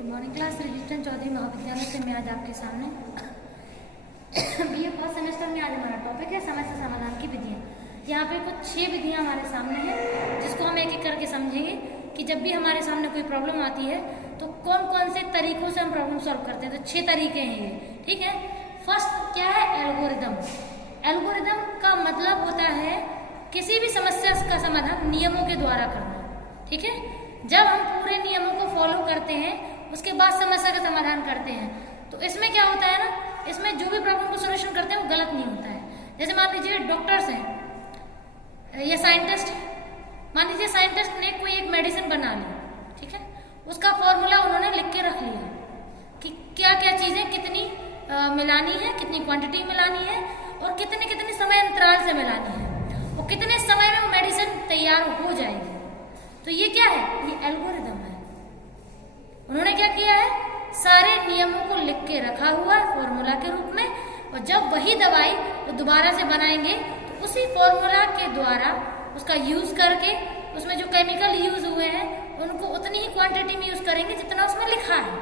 Good morning class. Registration Chaudhary महाविद्यालय से मैं आज आपके सामने बीए फर्स्ट सेमेस्टर में आज हमारा टॉपिक है समस्या समाधान की विधियाँ। यहाँ पे कुछ 6 विधियाँ हमारे सामने हैं जिसको हम एक एक करके समझेंगे कि जब भी हमारे सामने कोई प्रॉब्लम आती है तो कौन कौन से तरीकों से हम प्रॉब्लम सॉल्व करते हैं। तो 6 तरीके हैं ये, ठीक है। फर्स्ट क्या है? एल्गोरिदम। एल्गोरिदम का मतलब होता है किसी भी समस्या का समाधान नियमों के द्वारा करना, ठीक है। जब हम पूरे नियमों को फॉलो करते हैं उसके बाद समस्या का समाधान करते हैं तो इसमें क्या होता है ना, इसमें जो भी प्रॉब्लम को सोल्यूशन करते हैं वो गलत नहीं होता है। जैसे मान लीजिए डॉक्टर्स हैं या साइंटिस्ट है, मान लीजिए साइंटिस्ट ने कोई एक मेडिसिन बना ली, ठीक है। उसका फॉर्मूला उन्होंने लिख के रख लिया कि क्या क्या चीजें कितनी मिलानी है, कितनी क्वांटिटी मिलानी है और कितने कितने समय अंतराल से मिलानी है और कितने समय में वो मेडिसिन तैयार हो जाएगी। तो ये क्या है? ये एल्गोरिदम है। उन्होंने क्या किया है? सारे नियमों को लिख के रखा हुआ है फॉर्मूला के रूप में, और जब वही दवाई वो दोबारा से बनाएंगे तो उसी फॉर्मूला के द्वारा उसका यूज करके उसमें जो केमिकल यूज हुए हैं उनको उतनी ही क्वांटिटी में यूज करेंगे जितना उसमें लिखा है।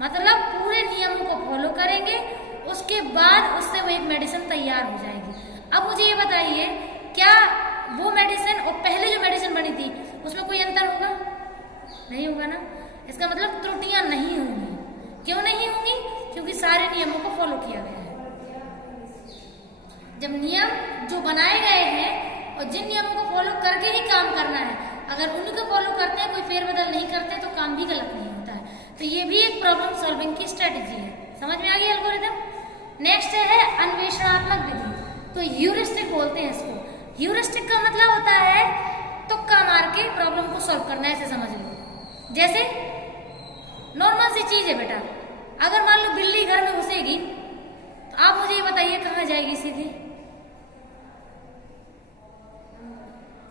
मतलब पूरे नियमों को फॉलो करेंगे, उसके बाद उससे वो एक मेडिसिन तैयार हो जाएगी। अब मुझे ये बताइए, क्या वो मेडिसिन और पहले जो मेडिसिन बनी थी उसमें कोई अंतर होगा? नहीं होगा ना। इसका मतलब त्रुटियां नहीं होंगी। क्यों नहीं होंगी? क्योंकि सारे नियमों को फॉलो किया गया है। जब नियम जो बनाए गए हैं और जिन नियमों को फॉलो करके ही काम करना है, अगर उन्हीं को फॉलो करते हैं, कोई फेरबदल नहीं करते तो काम भी गलत नहीं होता है। तो ये भी एक प्रॉब्लम सॉल्विंग की स्ट्रेटेजी है। समझ में आ गई एल्गोरिदम? नेक्स्ट है अन्वेषणात्मक विधि। तो ह्यूरिस्टिक बोलते हैं इसको। ह्यूरिस्टिक का मतलब होता है तुक्का मार के प्रॉब्लम को सॉल्व करना, ऐसे समझ लो। जैसे नॉर्मल सी चीज है बेटा, अगर मान लो बिल्ली घर में घुसेगी तो आप मुझे ये बताइए कहाँ जाएगी? सीधी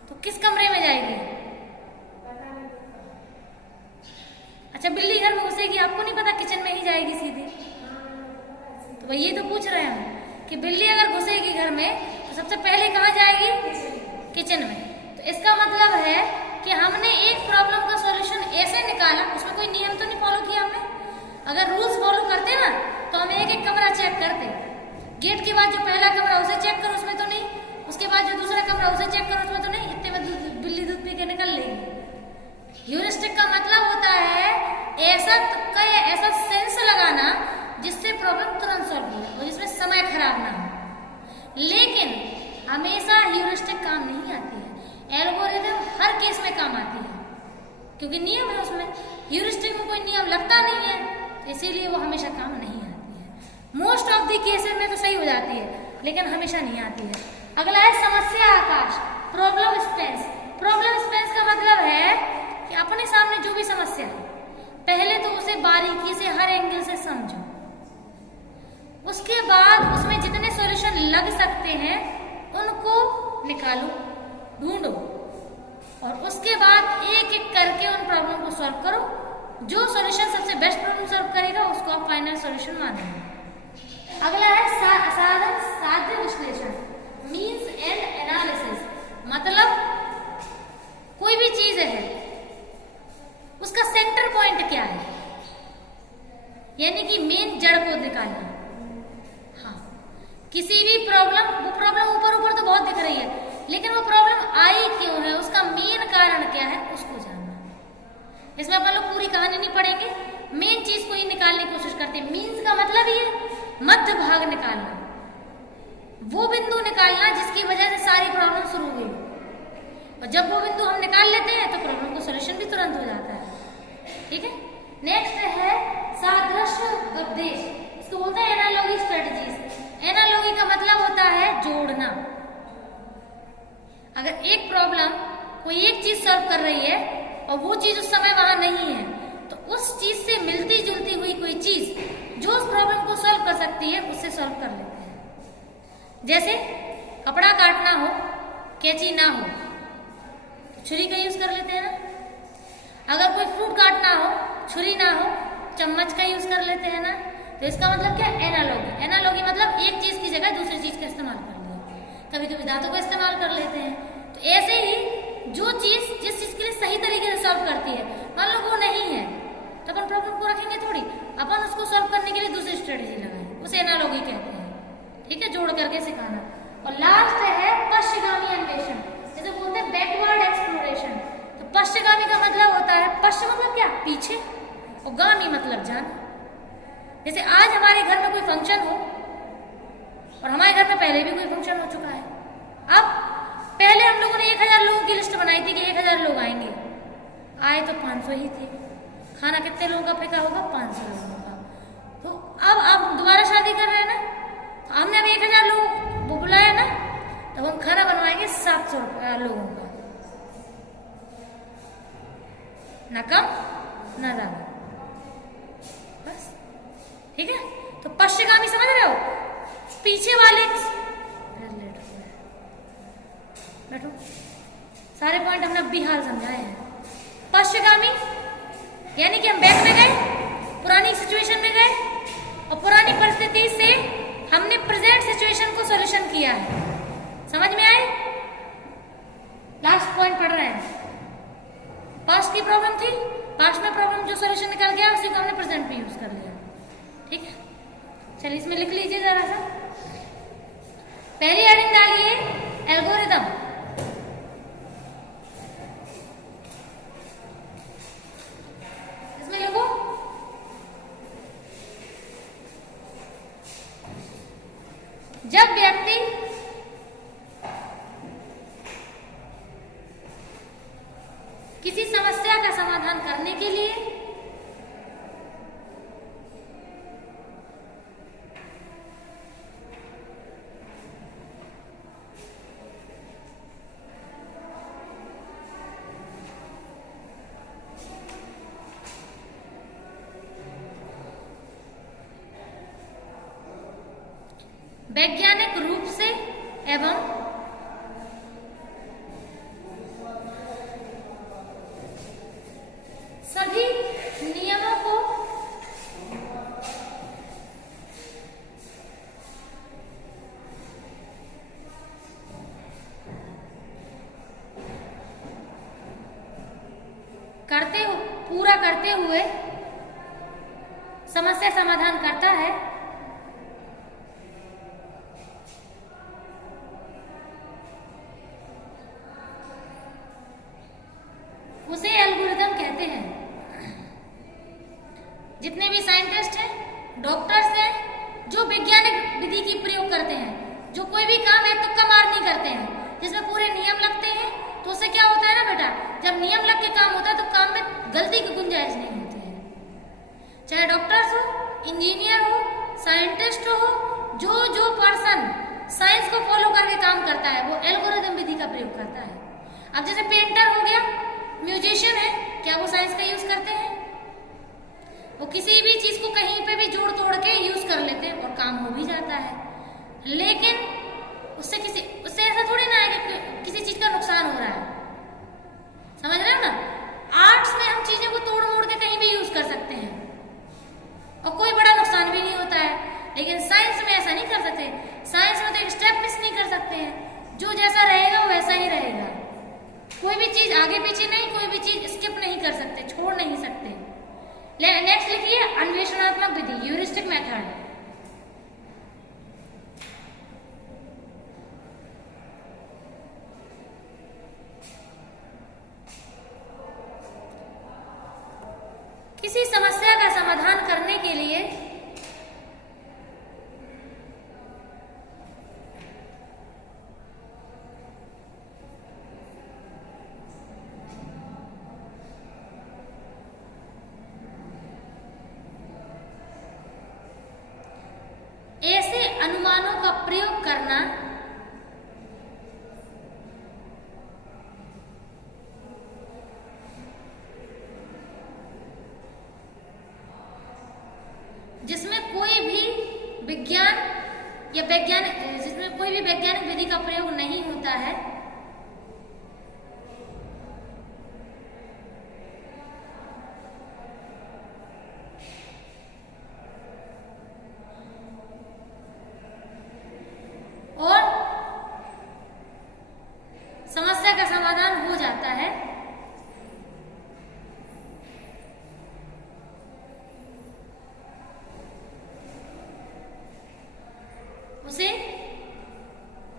तो किस कमरे में जाएगी? अच्छा, बिल्ली घर में घुसेगी, आपको नहीं पता, किचन में ही जाएगी सीधी। तो भाई ये तो पूछ रहे हैं हम कि बिल्ली अगर घुसेगी घर में तो सबसे पहले कहाँ जाएगी? किचन में। तो इसका मतलब है कि हमने एक प्रॉब्लम का सॉल्यूशन ऐसे निकाला, उसमें कोई नियम तो नहीं फॉलो किया हमने। अगर रूल्स फॉलो करते ना तो हम एक एक कमरा चेक करते। गेट के बाद जो पहला कमरा उसे चेक करो, उसमें तो नहीं। उसके बाद जो दूसरा कमरा उसे चेक करो, उसमें तो नहीं। इतने में बिल्ली दूध पी के निकल लेगी। ह्यूरिस्टिक का मतलब होता है ऐसा तुक्का या ऐसा सेंस लगाना जिससे प्रॉब्लम तुरंत सॉल्व हो और जिसमें समय खराब ना हो। लेकिन हमेशा ह्यूरिस्टिक काम नहीं आती है। एल्गोरिदम हर केस में काम आती है क्योंकि नियम है उसमें। ह्यूरिस्टिक में कोई नियम लगता नहीं है, इसीलिए वो हमेशा काम नहीं आती है। मोस्ट ऑफ दी केसेस में तो सही हो जाती है लेकिन हमेशा नहीं आती है। अगला है समस्या आकाश, प्रॉब्लम स्पेस। प्रॉब्लम स्पेस का मतलब है कि अपने सामने जो भी समस्या है पहले तो उसे बारीकी से हर एंगल से समझो, उसके बाद उसमें जितने सॉल्यूशन लग सकते हैं उनको निकालो, ढूंढो, और उसके बाद एक एक करके उन प्रॉब्लम को सॉल्व करो। जो सॉल्यूशन सबसे बेस्ट प्रॉब्लम सॉल्व करेगा उसको आप फाइनल सॉल्यूशन मानेंगे। अगला है साधन साध्य विश्लेषण, मीन्स एंड एनालिसिस। मतलब कोई भी चीज है उसका सेंटर पॉइंट क्या है, यानी कि मेन जड़ को निकालना। हाँ, किसी भी प्रॉब्लम, वो प्रॉब्लम ऊपर ऊपर तो बहुत दिख रही है लेकिन वो प्रॉब्लम आई क्यों है, उसका मेन कारण क्या है, उसको जानना। इसमें अपन लोग पूरी कहानी नहीं पढ़ेंगे, मेन चीज को ही निकालने की कोशिश करते हैं। मीन्स का मतलब ये मध्य भाग निकालना, वो बिंदु निकालना जिसकी वजह से सारी प्रॉब्लम शुरू हुई। और जब वो बिंदु हम निकाल लेते हैं तो प्रॉब्लम का सॉल्यूशन भी तुरंत हो जाता है, ठीक है। नेक्स्ट है सादृश्य उपदेश, इसको बोलते हैं एनालॉजी स्ट्रेटजीज। एनालॉजी का मतलब होता है जोड़ना। अगर एक प्रॉब्लम कोई एक चीज सॉल्व कर रही है और वो चीज उस समय वहां नहीं है तो उस चीज से मिलती जुलती हुई कोई चीज जो उस प्रॉब्लम को सॉल्व कर सकती है उससे सॉल्व कर लेते हैं। जैसे कपड़ा काटना हो, कैंची ना हो तो छुरी का यूज कर लेते हैं ना। अगर कोई फ्रूट काटना हो, छुरी ना हो, चम्मच का यूज कर लेते हैं ना। तो इसका मतलब क्या? एनालॉजी। एनालॉजी मतलब एक चीज की जगह दूसरी चीज का इस्तेमाल कर लिया। कभी कभी दांतों का इस्तेमाल कर लेते हैं। तो ऐसे ही जो चीज जिस चीज के लिए सही तरीके से सॉल्व करती है, मान लो वो नहीं है तो अपन प्रॉब्लम पीछे, और गामी मतलब जाना। जैसे आज हमारे घर में कोई फंक्शन हो, और हमारे घर में पहले भी कोई फंक्शन हो चुका है। अब पहले हम लोगों ने 1000 लोगों की लिस्ट बनाई थी कि 1000 लोग आएंगे, आए तो 500 ही थे। खाना कितने लोगों का फेंका होगा? 500 लोगों का। तो अब दोबारा शादी कर रहे हैं ना, तो हमने अब 1000 लोग वो बुलाया ना, तो हम खाना बनवाएंगे 700 लोगों का, ना कम ना ज्यादा, बस। ठीक है, तो पश्चिगामी समझ रहे हो? पीछे वाले बैठो, सारे पॉइंट हमने बिहार समझाए हैं। पश्चिगामी यानी कि हम बैक में गए, पुरानी सिचुएशन में गए, और पुरानी परिस्थिति से हमने प्रेजेंट सिचुएशन को सॉल्यूशन किया है। समझ में आए? लास्ट पॉइंट पढ़ रहे हैं। पास्ट की प्रॉब्लम थी, पास्ट में प्रॉब्लम जो सॉल्यूशन निकल गया उसी को हमने प्रेजेंट में यूज कर लिया। ठीक है, चलिए इसमें लिख लीजिए जरा सा। पहली हेडिंग डालिए एल्गोरिदम। इसमें लिखो जब व्यक्ति किसी समस्या का समाधान करने के लिए वैज्ञानिक रूप से एवं सभी नियमों को पूरा करते हुए समस्या समाधान करता है, उसे एल्गोरिदम कहते हैं। जितने भी साइंटिस्ट हैं, डॉक्टर्स हैं, जो वैज्ञानिक विधि की प्रयोग करते हैं, जो कोई भी काम है तुक्का मार नहीं करते हैं, जिसमें पूरे नियम लगते हैं, तो उससे क्या होता है ना बेटा, जब नियम लग के काम होता है तो काम में गलती की गुंजाइश नहीं होती है। चाहे डॉक्टर्स हो, इंजीनियर हो, साइंटिस्ट हो, जो पर्सन साइंस को फॉलो करके काम करता है वो एल्गोरिदम विधि का प्रयोग करता है। अब जैसे पेंटर हो गया, म्यूजिशियन है, क्या वो साइंस का यूज करते हैं? वो किसी भी चीज को कहीं पे भी जोड़ तोड़ के यूज कर लेते हैं और काम हो भी जाता है। लेकिन उससे ऐसा थोड़ी ना है कि किसी चीज का नुकसान हो रहा है। समझ रहे हो ना? आर्ट्स में हम चीजें को तोड़ मोड़ के कहीं भी यूज कर सकते हैं और कोई बड़ा नुकसान भी नहीं होता है। लेकिन साइंस में ऐसा नहीं कर सकते। साइंस में तो एक स्टेप मिस नहीं कर सकते हैं। जो जैसा रहेगा वो वैसा ही रहेगा। कोई भी चीज आगे पीछे नहीं, कोई भी चीज स्किप नहीं कर सकते, छोड़ नहीं सकते। नेक्स्ट लिखिए अन्वेषणात्मक विधि, ह्यूरिस्टिक मेथड। किसी समस्या का समाधान करने के लिए ऐसे अनुमानों का प्रयोग करना जिसमें कोई भी वैज्ञानिक विधि का प्रयोग नहीं होता है, और समस्या का समाधान हो जाता है, उसे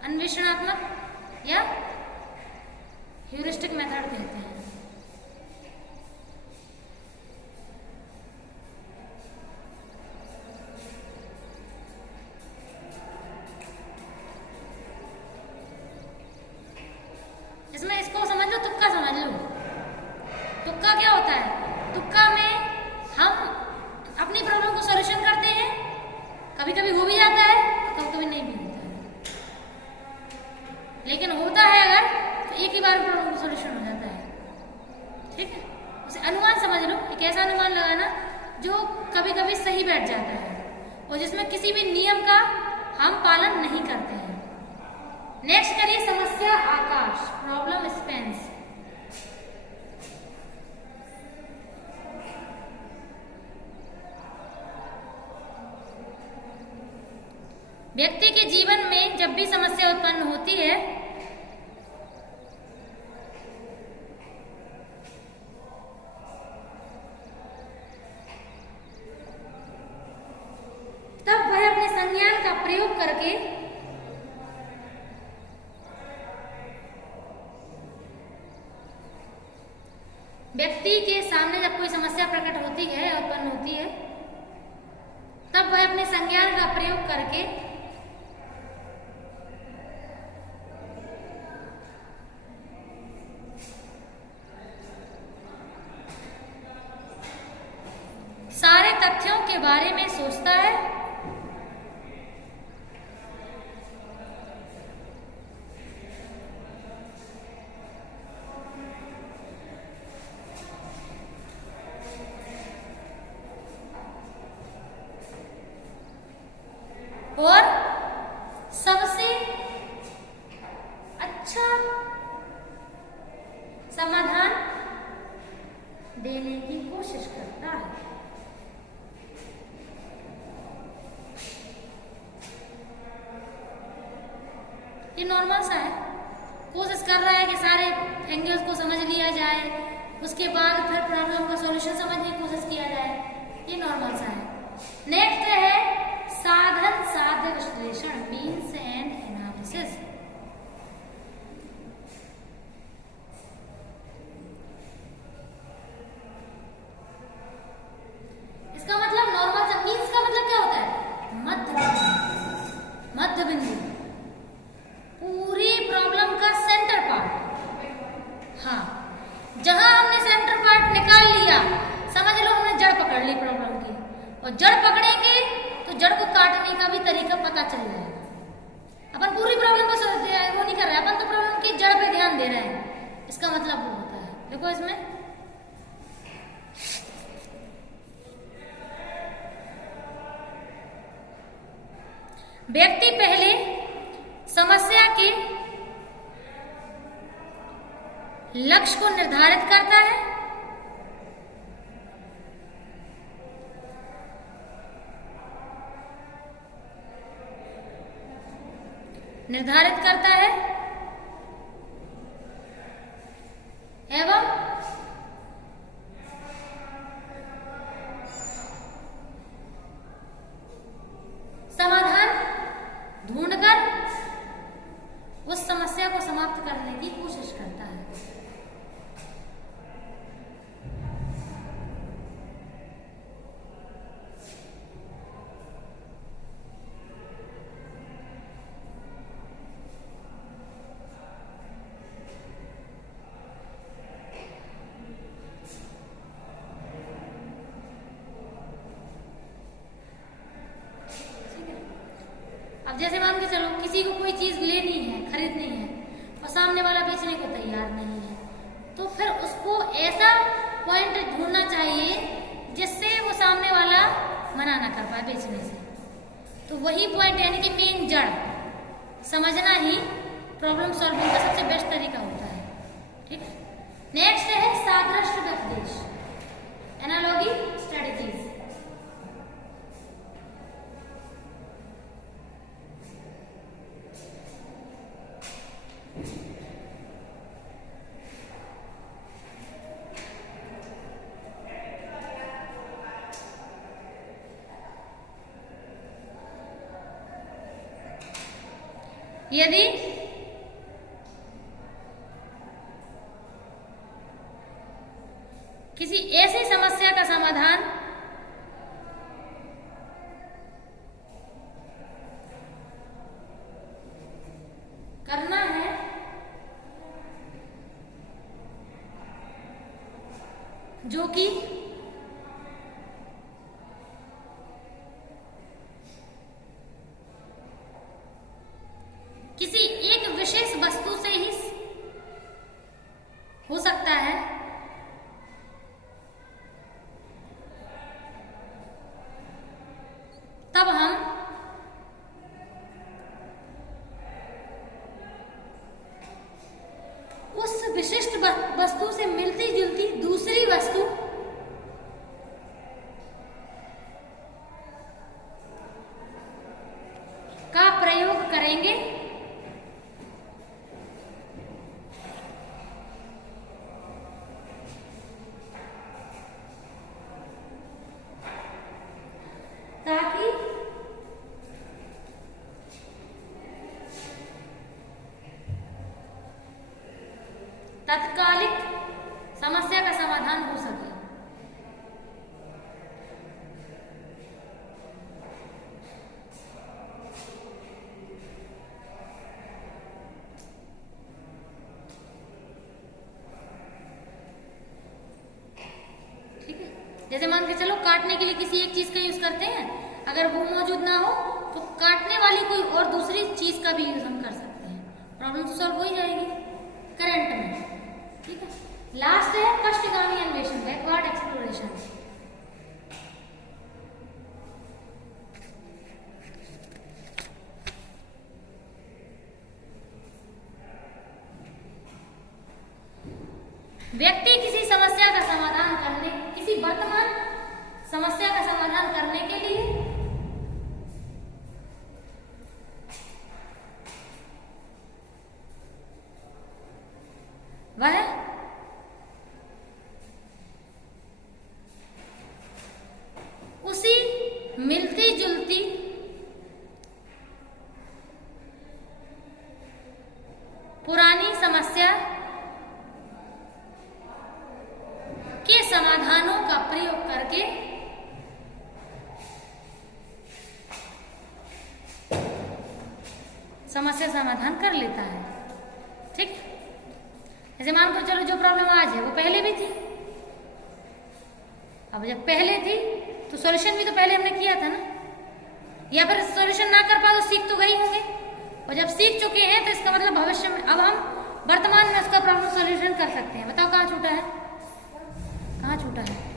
अन्वेषणात्मक या है ना, जो कभी कभी सही बैठ जाता है और जिसमें किसी भी नियम का हम पालन नहीं करते हैं। नेक्स्ट करिए समस्या आकाश, प्रॉब्लम स्पेंस। व्यक्ति के जीवन में जब भी समस्या उत्पन्न होती है तब वह अपने संज्ञान का प्रयोग करके व्यक्ति के सामने जब कोई समस्या प्रकट होती है, उत्पन्न होती है, तब वह अपने संज्ञान का प्रयोग करके सारे तथ्यों के बारे में सोचता है और सबसे अच्छा समाधान देने की कोशिश करता है। ये नॉर्मल सा है, कोशिश कर रहा है कि सारे एंगल्स को समझ लिया जाए, उसके बाद फिर प्रॉब्लम का सॉल्यूशन समझने की कोशिश किया जाए, ये नॉर्मल सा है। नेक्स्ट है साधन साध्य विश्लेषण, मीन्स एंड एनालिसिस। इसका मतलब नॉर्मल सा, मीन्स का मतलब क्या होता है? मध्य बिंदु, पूरी प्रॉब्लम का सेंटर पार्ट। हाँ, जहां हमने सेंटर पार्ट निकाल लिया, समझ लो हमने जड़ पकड़ ली प्रॉब्लम की, और जड़ पकड़ेंगे तो जड़ को काटने का भी तरीका पता चल जाएगा। अपन पूरी प्रॉब्लम को वो नहीं कर रहे, अपन तो प्रॉब्लम की जड़ पे ध्यान दे रहे हैं। इसका मतलब वो होता है, देखो इसमें व्यक्ति पहले समस्या के लक्ष्य को निर्धारित करता है, एवं समाधान ढूंढकर उस समस्या को समाप्त करने की कोशिश करता है। अब जैसे मान के चलो किसी को कोई चीज लेनी है, खरीदनी है, और सामने वाला बेचने को तैयार नहीं है, तो फिर उसको ऐसा पॉइंट ढूंढना चाहिए जिससे वो सामने वाला मना ना कर पाए बेचने से। तो वही पॉइंट यानी कि मेन जड़ समझना ही प्रॉब्लम सॉल्विंग का सबसे बेस्ट तरीका होता है। ठीक है, नेक्स्ट है सादृश्य उपदेश, एनालॉजी स्ट्रेटजीज। यदि किसी ऐसी समस्या का समाधान करना है जो कि किसी मान के चलो काटने के लिए किसी एक चीज का यूज करते हैं, अगर वो मौजूद ना हो तो काटने वाली कोई और दूसरी चीज का भी यूज हम कर सकते हैं, प्रॉब्लम तो सॉल्व हो ही जाएगी करंट में। ठीक है, लास्ट है पश्चिमगामी अन्वेषण, बैकवर्ड एक्सप्लोरेशन। व्यक्ति किसी समस्या का समाधान करने, किसी वर्तमान समस्या का समाधान करने के लिए वह उसी मिलती जुलती पुरानी समस्या के समाधानों का प्रयोग करके समस्या समाधान कर लेता है। ठीक, जैसे मान को चलो जो प्रॉब्लम आज है वो पहले भी थी, अब जब पहले थी तो सॉल्यूशन भी तो पहले हमने किया था ना, या फिर सॉल्यूशन ना कर पाओ तो सीख तो गई होंगे, और जब सीख चुके हैं तो इसका मतलब भविष्य में अब हम वर्तमान में उसका प्रॉब्लम सॉल्यूशन कर सकते हैं। बताओ कहाँ छूटा है, कहाँ छूटा है?